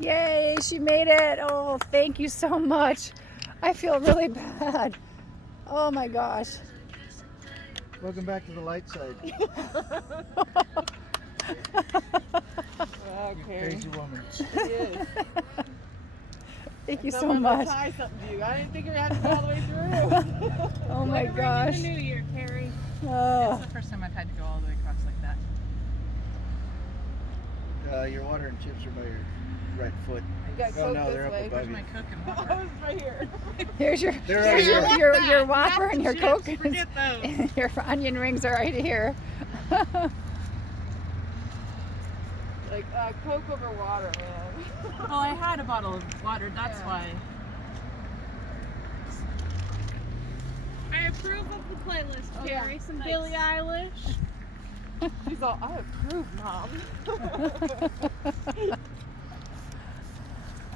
Yay, she made it. Oh, thank you so much. I feel really bad. Oh my gosh. Welcome back to the light side. You crazy woman. She is. Thank you so much. Tie something to you. I didn't think you were having to go all the way through. Oh my gosh. In the new year, Carrie. Oh. It's the first time I've had to go all the way across like that. Your water and chips are by your right foot. You got Coke no, they're this up way. above Where's you. my Coke and Oh, water? it's right here. Here's your They're right Whopper and your Coke. Forget those. And your onion rings are right here. Like Coke over water, man. Well, I had a bottle of water, that's why. I approve of the playlist, Oh, Carrie. yeah. Some Nice. Billie Eilish. She's all, I approve, Mom.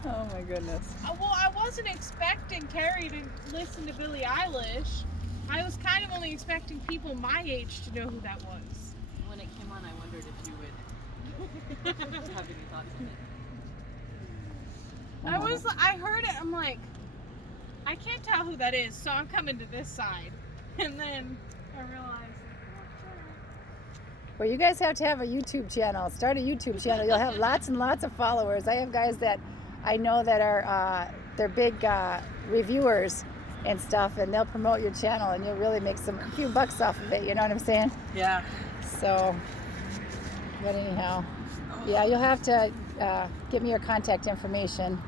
Oh my goodness. Well, I wasn't expecting Carrie to listen to Billie Eilish. I was kind of only expecting people my age to know who that was. When it came on, I wondered if you would have any thoughts on it. I heard it, I'm like, I can't tell who that is, so I'm coming to this side. And then I realized, Well, you guys have to have a YouTube channel. Start a YouTube channel. You'll have lots and lots of followers. I have guys that I know that are they're big reviewers and stuff, and they'll promote your channel, and you'll really make a few bucks off of it. You know what I'm saying? Yeah. So, but anyhow, yeah, you'll have to give me your contact information,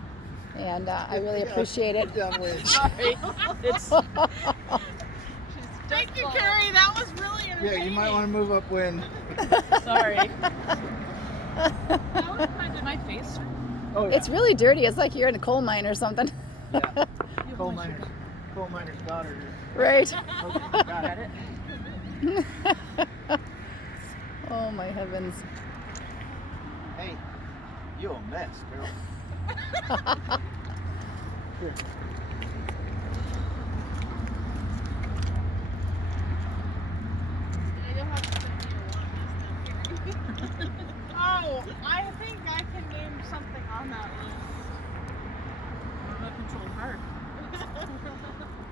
and I really appreciate it. Sorry. It's thank you, Carrie. That was really Yeah, entertaining. you might want to move upwind. sorry. That was kind of my face. Oh, It's really dirty. It's like you're in a coal mine or something. yeah. Coal miner's daughter. Right? Okay, got it. Oh my heavens. Hey, you a mess, girl. Here. You'll have to send me a lot of this stuff, Carrie. Oh, I think I can name something on that list. Control heart.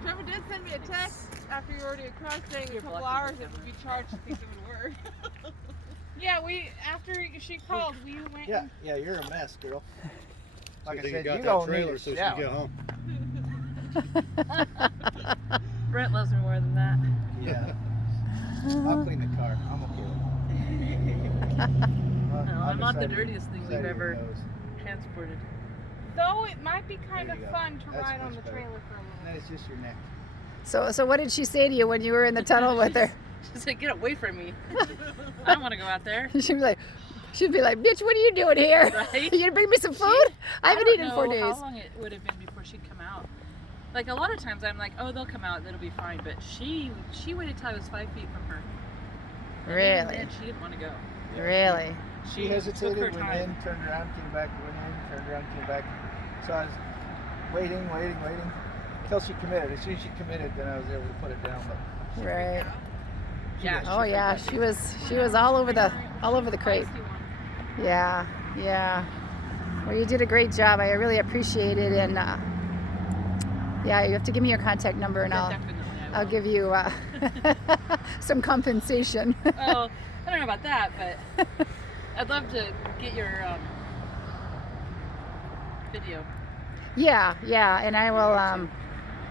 Trevor did send me a text after you were already across saying in a couple blocking hours the it would be charged to think it would work. Yeah, after she called, we went. Yeah, yeah, you're a mess, girl. Like I So you said, got you that don't trailer need so a she can shower. get home. Brent loves me more than that. Yeah. I'll clean the car. I'm okay. No, I'm not the dirtiest thing we've ever Knows. transported. Though it might be kind There of you go. fun to That's ride on much the better. trailer for a little. And it's just your neck. So what did she say to you when you were in the tunnel with her? She said, "Get away from me! I don't want to go out there." She'd be like, bitch, what are you doing here? Right? You gonna bring me some food? I haven't don't eaten in 4 know days. How long it would have been before she'd come out? Like a lot of times, I'm like, "Oh, they'll come out. It'll be fine." But she waited till I was 5 feet from her. And even Really? then, she didn't want to go. Really? She took hesitated, her went time. in, turned around, came back, went in, turned around, came back. So I was waiting until she committed. As soon as she committed, then I was able to put it down. But Right. Yeah. Oh yeah, she was all over the crate. Yeah, yeah. Well, you did a great job. I really appreciate it, and yeah, you have to give me your contact number, and Definitely, I I'll will. give you some compensation. Well, I don't know about that, but I'd love to get your video. Yeah, and I will.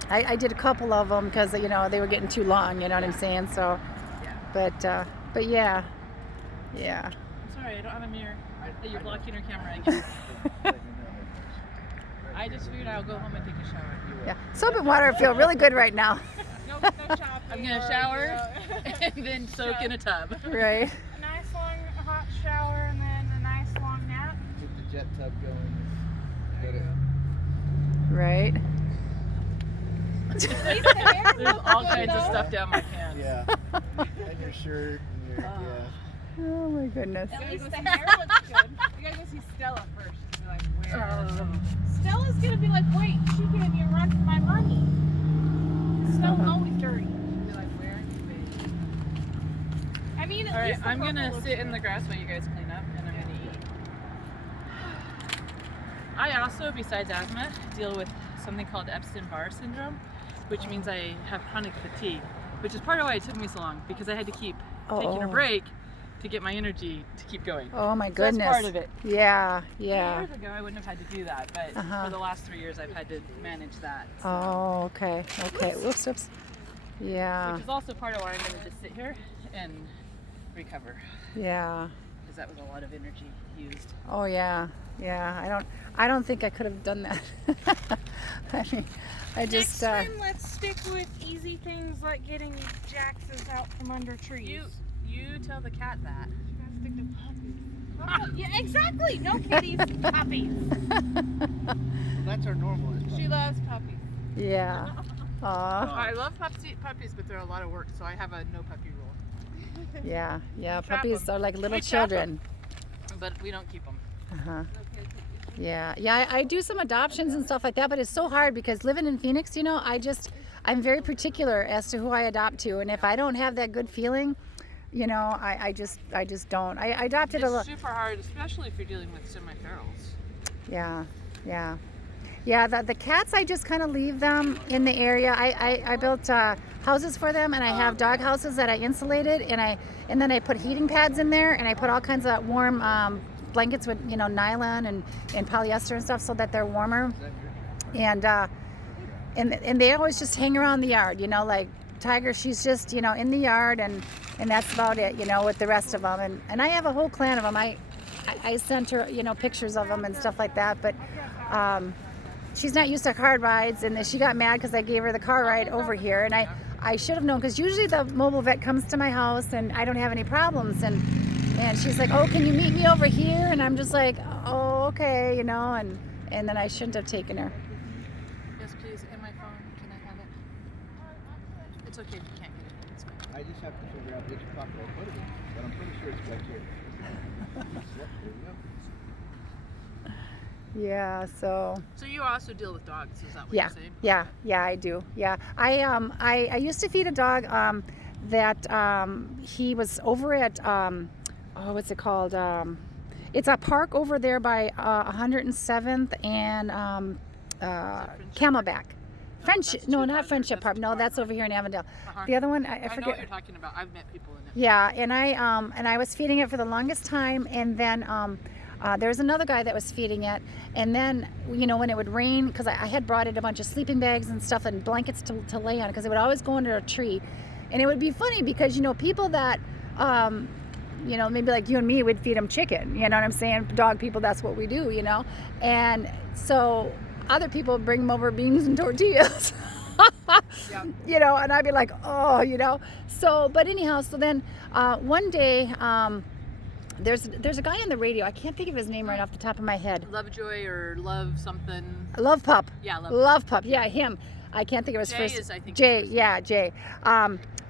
I did a couple of them because they were getting too long. You know what I'm saying? So, Yeah. but yeah. I'm sorry, I don't have a mirror. You're blocking your camera, I guess. let me know. I just figured I'll go home and take a shower. Yeah. Soap and water feel really good right now. No shopping. I'm gonna shower and then soak in a tub. Right. A nice long hot shower and then a nice long nap. Get the jet tub going. Get it. Right. There's all kinds of stuff down my pants. Yeah. And your shirt and your yeah. Oh my goodness. At least the hair looks good. You gotta go see Stella first. She'll be like, where? Stella's gonna be like, wait, she gave me a run for my money. Stella's always dirty. She'll be like, where in space? I mean, at All right, least the I'm purple gonna looks sit in good. the grass while you guys clean up, and I'm gonna eat. I also, besides asthma, deal with something called Epstein-Barr syndrome, which means I have chronic fatigue, which is part of why it took me so long, because I had to keep taking a break to get my energy to keep going. Oh my So goodness. that's part of it. Yeah, yeah. Years ago, I wouldn't have had to do that, but for the last 3 years, I've had to manage that. So. Oh, okay. Okay. Whoops, whoops. Yeah. Which is also part of why I'm going to just sit here and recover, Yeah. because that was a lot of energy used. Oh yeah. Yeah. I don't think I could have done that. I mean, I just Next time, let's stick with easy things like getting Jaxes out from under trees. You tell the cat that. You gotta stick to puppies. Yeah, exactly. No kitties, puppies. Well, that's our normal. She loves puppies. yeah. Aw. I love puppies, but they're a lot of work, so I have a no puppy rule. Yeah. Yeah. Trap Puppies 'em. are like little We trap 'em. children. But we don't keep them. Uh-huh. Yeah, yeah, I do some adoptions and stuff like that, but it's so hard because living in Phoenix, you know, I'm very particular as to who I adopt to, and if I don't have that good feeling, you know, I just don't. I adopted a It's lot. super hard, especially if you're dealing with semi-ferals. Yeah, yeah, yeah. The cats, I just kind of leave them in the area. I built houses for them, and I have dog houses that I insulated, and then I put heating pads in there, and I put all kinds of warm blankets with, you know, nylon and polyester and stuff so that they're warmer. And they always just hang around the yard, you know, like Tiger, she's just, you know, in the yard, and that's about it, you know, with the rest of them. And I have a whole clan of them. I sent her, you know, pictures of them and stuff like that, but she's not used to car rides, and she got mad because I gave her the car ride over here, and I should have known, because usually the mobile vet comes to my house and I don't have any problems, and she's like, oh, can you meet me over here? And I'm just like, oh, okay, you know, and then I shouldn't have taken her. Yes, please. And my phone. Can I have it? It's okay if you can't get it. It's fine. I just have to figure out which pocket I put it in, but I'm pretty sure it's back here. There we go. Yeah, so So you also deal with dogs, is that what yeah, you're saying? yeah, I do. Yeah, I used to feed a dog that he was over at what's it called? It's a park over there by 107th and Camelback. Friendship? No, not Friendship Park. No, that's over here in Avondale. The other one, I I know forget. what you're talking about. I've met people in it. Yeah, and I was feeding it for the longest time, and then there was another guy that was feeding it, and then, you know, when it would rain, because I had brought it a bunch of sleeping bags and stuff and blankets to lay on, because it would always go under a tree, and it would be funny because, you know, people that you know, maybe like you and me would feed them chicken, you know what I'm saying? Dog people, that's what we do, you know, and so other people bring them over beans and tortillas. Yeah. You know, and I'd be like, oh, you know. So, but anyhow, so then one day, there's a guy on the radio. I can't think of his name right off the top of my head. Lovejoy or Love something. Love Pup. Yeah, Love Pup. Yeah, him. I can't think of his Jay first. is, I think, Jay. his first Yeah, Jay.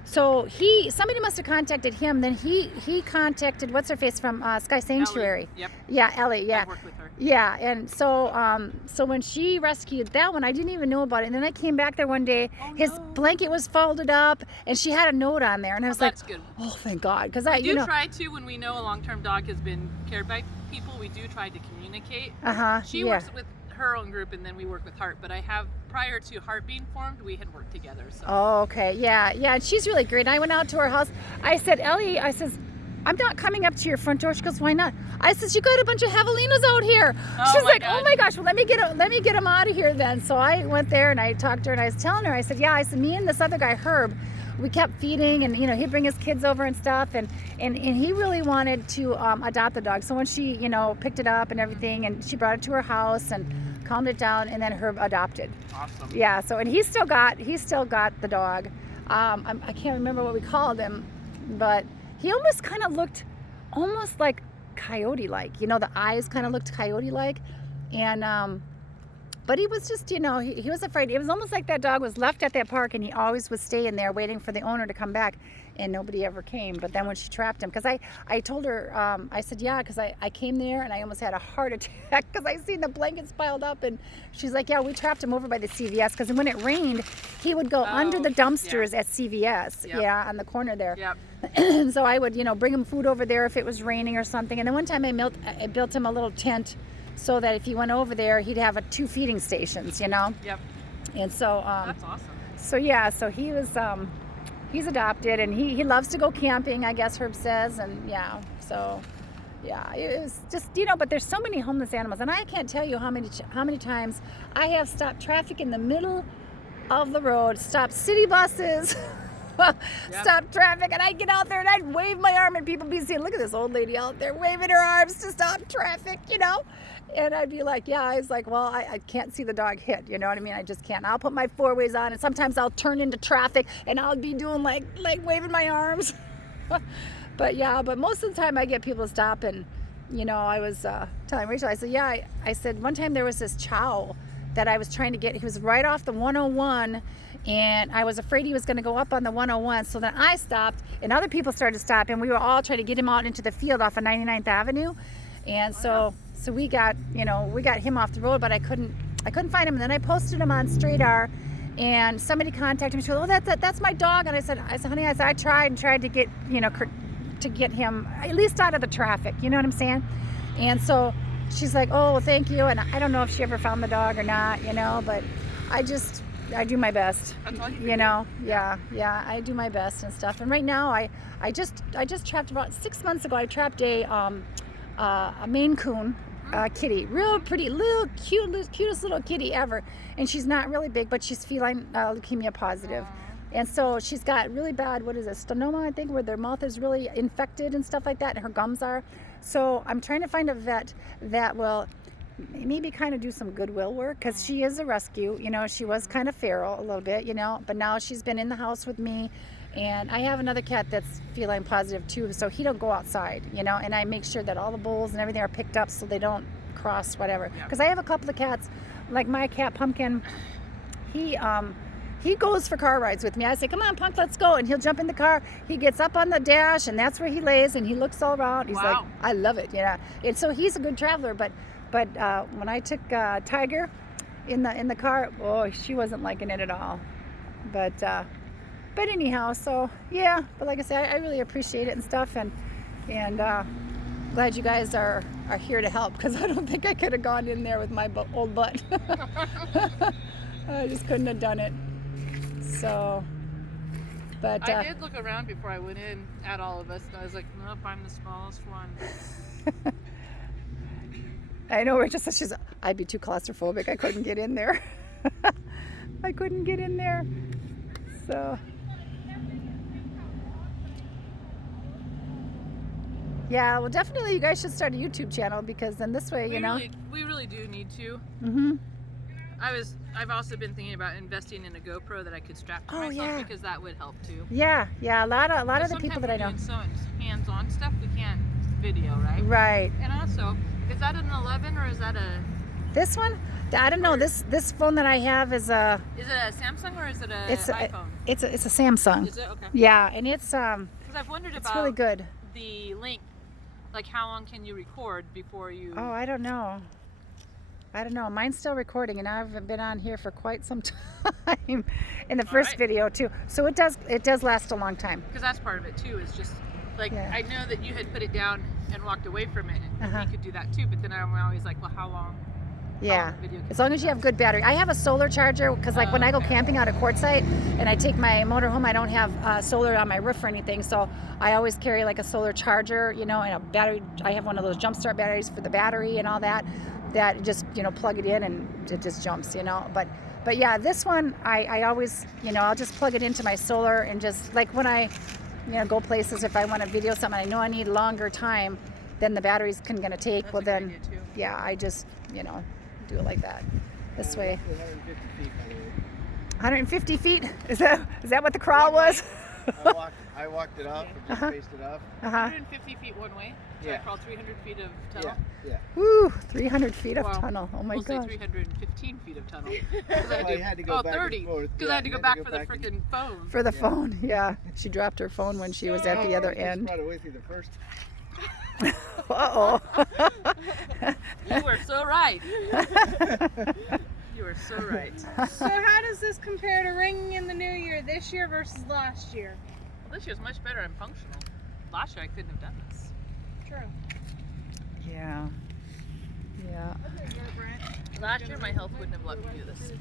So somebody must have contacted him. Then he contacted what's her face from Sky Sanctuary. Yep. Yeah, Ellie. Yeah. I've worked with her. Yeah, and so so when she rescued that one, I didn't even know about it. And then I came back there one day, his blanket was folded up, and she had a note on there, and I was like, That's good. oh, thank God, because We you know. try to, when we know a long-term dog has been cared by people, we do try to communicate. She Yeah. works with her own group, and then we work with HARTT. But I have, prior to HARTT being formed, we had worked together. So. Oh, okay. Yeah, and she's really great. I went out to her house. I said, Ellie, I says, I'm not coming up to your front door. She goes, why not? I says, you got a bunch of javelinas out here. She's my like, gosh. oh my gosh, well, let me get them out of here then. So I went there and I talked to her, and I was telling her, I said, yeah, I said, me and this other guy, Herb, we kept feeding, and you know, he'd bring his kids over and stuff, and he really wanted to adopt the dog. So when she, you know, picked it up and everything, and she brought it to her house and calmed it down, and then Herb adopted. Awesome. Yeah, so, and he still got the dog. I can't remember what we called him, but he almost kind of looked almost like coyote-like. You know, the eyes kind of looked coyote-like, and but he was just, you know, he was afraid. It was almost like that dog was left at that park, and he always was staying there waiting for the owner to come back, and nobody ever came. But then when she trapped him, because I told her, I said, yeah, because I came there and I almost had a heart attack because I seen the blankets piled up, and she's like, yeah, we trapped him over by the CVS, because when it rained, he would go under the dumpsters at CVS, yeah, on the corner there. Yep. And so I would, you know, bring him food over there if it was raining or something. And then one time I built him a little tent so that if he went over there, he'd have 2 feeding stations, you know. Yep. And so That's awesome. so yeah, so he was he's adopted, and he loves to go camping, I guess Herb says, and yeah, so yeah, it was just, you know, but there's so many homeless animals, and I can't tell you how many times I have stopped traffic in the middle of the road, stopped city buses, stopped traffic, and I'd get out there and I'd wave my arm, and people be saying, look at this old lady out there waving her arms to stop traffic, you know. And I'd be like, yeah, I was like, well, I can't see the dog hit, you know what I mean? I just can't. I'll put my 4-ways on, and sometimes I'll turn into traffic, and I'll be doing like waving my arms. But yeah, but most of the time I get people to stop, and, you know, I was telling Rachel, I said, yeah, I said one time there was this chow that I was trying to get. He was right off the 101, and I was afraid he was going to go up on the 101. So then I stopped, and other people started to stop, and we were all trying to get him out into the field off of 99th Avenue. And so we got, you know, we got him off the road, but I couldn't find him. And then I posted him on Straightar, and somebody contacted me. She goes, oh, that's my dog. And I said, honey, I tried to get, you know, to get him at least out of the traffic. You know what I'm saying? And so she's like, oh, well, thank you. And I don't know if she ever found the dog or not, you know, but I do my best. That's all you know, yeah, I do my best and stuff. And right now, I just trapped about 6 months ago. I trapped a Maine Coon kitty, real pretty, little cutest little kitty ever. And she's not really big, but she's feline leukemia positive. And so she's got really bad, what is it, stenoma, I think, where their mouth is really infected and stuff like that, and her gums are. So I'm trying to find a vet that will maybe kind of do some goodwill work, because she is a rescue. You know, she was kind of feral a little bit, you know, but now she's been in the house with me. And I have another cat that's feline positive too, so he don't go outside, you know, and I make sure that all the bowls and everything are picked up so they don't cross whatever. Because I have a couple of cats, like my cat Pumpkin, he goes for car rides with me. I say, come on, Punk, let's go. And he'll jump in the car. He gets up on the dash, and that's where he lays, and he looks all around. He's like, I love it, you know. And so he's a good traveler. But when I took Tiger in the car, oh, she wasn't liking it at all. But anyhow, so yeah. But like I said, I really appreciate it and stuff, and glad you guys are here to help, because I don't think I could have gone in there with my old butt. I just couldn't have done it. So, but I did look around before I went in at all of us, and I was like, nope, I'm the smallest one. I know Rachel says I'd be too claustrophobic. I couldn't get in there. I couldn't get in there. So, yeah, well, definitely you guys should start a YouTube channel, because then this way, you know. We really do need to. Mm-hmm. I've also been thinking about investing in a GoPro that I could strap to myself, because that would help too. Yeah, a lot of the people that I know. Sometimes we're doing so hands-on stuff, we can't video, right? Right. And also, is that an 11 or is that a? This one? I don't know. This phone that I have is a. Is it a Samsung or is it a iPhone? It's a Samsung. Is it? Okay. Yeah, and it's Because I've wondered it's about really good. The length, like how long can you record before you? Oh, I don't know. Mine's still recording, and I've been on here for quite some time in the first video too. So it does last a long time. Because that's part of it too. Is just like I know that you had put it down and walked away from it, and we could do that too. But then I'm always like, well, how long? Yeah, as long as you have good battery. I have a solar charger, because like when I go camping out at Quartzsite and I take my motor home, I don't have solar on my roof or anything, so I always carry like a solar charger, you know, and a battery. I have one of those jump start batteries for the battery and all that just, you know, plug it in and it just jumps, you know. But yeah, this one I always, you know, I'll just plug it into my solar, and just like when I, you know, go places, if I want to video something, I know I need longer time than the battery's gonna take. That's well a good then idea too. Yeah, I just, you know, do it like that. This way. 150 feet, by the way. 150 feet? Is that what the crawl was? I walked it up and just spaced it up. 150 feet one way. So Yeah. I crawled 300 feet of tunnel. Yeah. Woo, 300 feet of tunnel. Oh my we'll say god. 315 feet of tunnel. I had to go back 30. and forth. Because I had to go back for the freaking phone. For the phone, yeah. She dropped her phone when she was at the other end. Brought it with you the first. Uh-oh. You were so right. You were so right. So how does this compare to ringing in the new year this year versus last year? Well, this year's much better and functional. Last year I couldn't have done this. True. Yeah. Last year my health wouldn't have let me do this.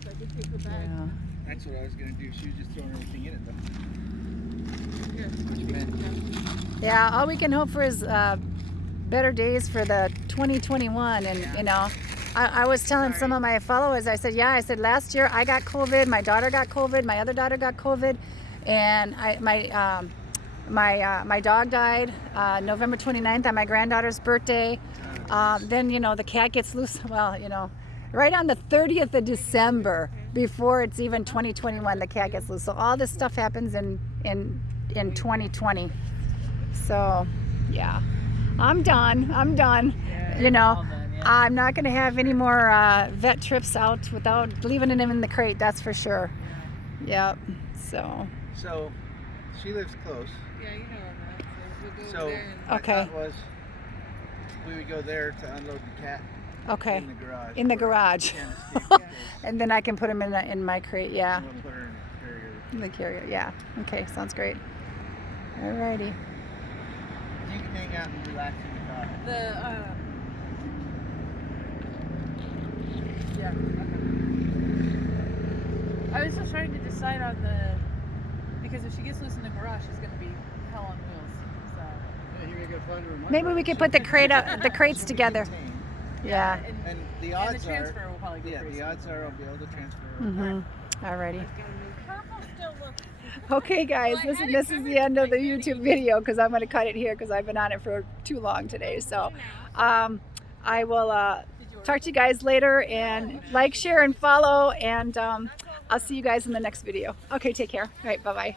Yeah. That's what I was gonna do. She was just throwing everything in it though. Here. What you meant? Yeah, all we can hope for is better days for the 2021. And you know, I was telling some of my followers, I said, last year I got COVID, my daughter got COVID, my other daughter got COVID, and my dog died November 29th on my granddaughter's birthday. Then, you know, the cat gets loose, well, you know, right on the 30th of December, before it's even 2021, the cat gets loose. So all this stuff happens in 2020. So, yeah, I'm done. You know, I'm not going to have any more vet trips out without leaving him in the crate, that's for sure. Yep, so. So, she lives close. Yeah, you know where I'm at. So we'll go So, over there and my Okay. thought was we would go there to unload the cat Okay, in the garage. in the where garage. she can't escape because And then I can put him in my crate, yeah. we'll put her in a carrier. In the carrier, yeah. Okay, sounds great. Alrighty. You can hang out and relax in the car. Yeah. Okay. I was just trying to decide on because if she gets loose in the garage, she's gonna be hell on wheels. So. Yeah, you're gonna find her in my Maybe we garage. could put the crates She'll be together. contained. Yeah. And the And odds the transfer will probably are, go yeah, pretty the soon. odds are I'll be able to transfer her. Mm-hmm. Alrighty. Purple still looks. Okay, guys, this is the end of the YouTube video because I'm going to cut it here because I've been on it for too long today. So, I will talk to you guys later, and like, share, and follow, and I'll see you guys in the next video. Okay, take care. All right, bye-bye.